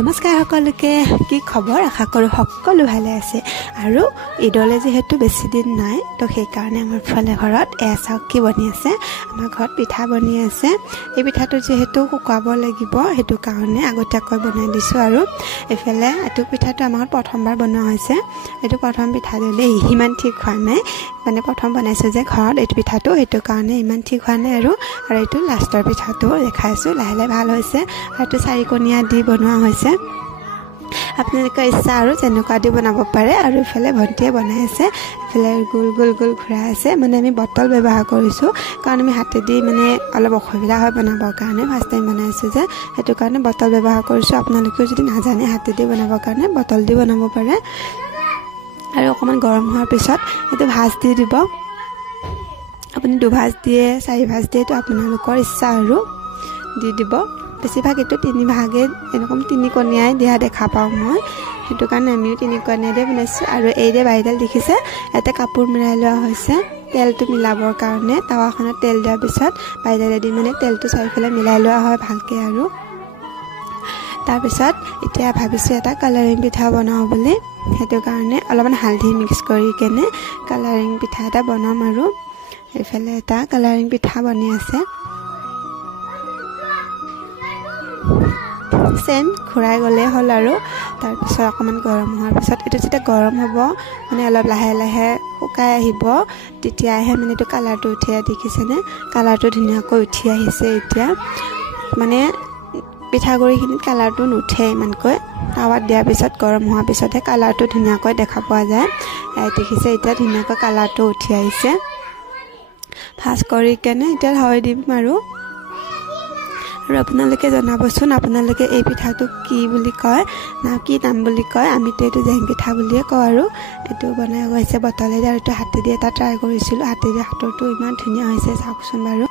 নমস্কাৰ সকলোকে কি খবৰ আশা কৰো সকলো ভালে আছে আৰু ঈদলে যেহেতু বেছি দিন নাই তো সেই কাৰণে আমাৰ ফালে ঘৰত এচাক কি বনি আছে আমাৰ ঘৰত পিঠা বনি আছে এই পিঠাটো যেহেতু শুকাব লাগিব হেতু কাৰণে আগতীয়াকৈ বনাই দিছো আৰু এফালে এটো পিঠাটো আমাৰ প্ৰথমবাৰ বনোৱা হৈছে এটো প্ৰথম পিঠা দিলে ইমান ঠিক হোৱা নাই মানে প্ৰথম বনাইছো যে ঘৰত এই পিঠাটো হেতু কাৰণে ইমান ঠিক হোৱা নাই আৰু এটো লাষ্টৰ পিঠাটো দেখাইছো লাহে ভাল হৈছে আৰু এটো চাৰিকণিয়া দি বনোৱা হৈছে আপোনালোকৰ ইচ্ছা আৰু যেনেকুৱা দি বনাব পাৰে আৰু ইফালে ভণ্টিয়ে বনাই আছে ইফালে গোল ঘুৰাই আছে মানে আমি বটল ব্যৱহাৰ কৰিছো কাৰণ আমি হাতেদি মানে অলপ অসুবিধা হয় বনাবৰ কাৰণে ফাৰ্ষ্ট টাইম বনাইছো যে হেতু কাৰণে বটল ব্যৱহাৰ কৰিছো আপোনালোকেও যদি নাজানে হাতেদি বনাবৰ কাৰণে বটল দি বনাব পাৰে আৰু অকমান গৰম হোৱাৰ পিছত এটো ভাজ দি দিব আপুনি দুভাজ দিয়ে চাৰি ভাজ দিয়ে তো আপোনালোকৰ ইচ্ছা আৰু দি দিব বেছিভাগ এটো তিনি ভাগে এৰকম তিনি কণিয়াই দিয়া দেখা পাও মই হেতু কাৰণে আমিও তিনি কণিয়া দিয়ে বনাইছো আৰু এই যে বাইডাল দেখিছে এতে কাপোৰ মিলাই লোৱা হৈছে তেলটো মিলাবৰ কাৰণে তাৱাখনত তেল দিয়াৰ পিছত বাইডালে দি মানে তেলটো চাৰিফালে মিলাই লোৱা হয় ভালকে আৰু তাৰ পিছত এতিয়া ভাবিছো এটা কালাৰিং পিঠা বনাও বুলি হেতু কাৰণে অলপমান হালধি মিক্স কৰি কেনে কালাৰিং পিঠা এটা বনাম আৰু এফালে এটা কালাৰিং পিঠা বনি আছে সেন খুৰাই গলে হল আৰু তাৰ পিছত অকমান গৰম হোৱাৰ পিছত এটো যেতিয়া গৰম হ'ব মানে অলপ লাহে শুকাই আহিব তেতিয়াহে মানে এটো কালাৰটো উঠে দেখিছেনে কালাৰটো ধুনীয়াকৈ উঠি আহিছে এতিয়া মানে পিঠাগুৰিখিনিত কালাৰটো নুঠে ইমানকৈ তাৱাত দিয়াৰ পিছত গৰম হোৱাৰ পিছতহে কালাৰটো ধুনীয়াকৈ দেখা পোৱা যায় দেখিছে এতিয়া ধুনীয়াকৈ কালাৰটো উঠি আহিছে ফাজ কৰি কেনে এতিয়া হৈ দিম আৰু আপোনালোকে জনাবচোন আপোনালোকে এই পিঠাটো কি বুলি কয় না কি নাম বুলি কয় আমিতো এটো জেং পিঠা বুলিয়ে কওঁ আৰু এটো বনাই গৈছে বটলেৰে আৰু এটো হাতে দি এটা ট্ৰাই কৰিছিলো হাতে দি হাতৰটো ইমান ধুনীয়া হৈছে চাওকচোন বাৰু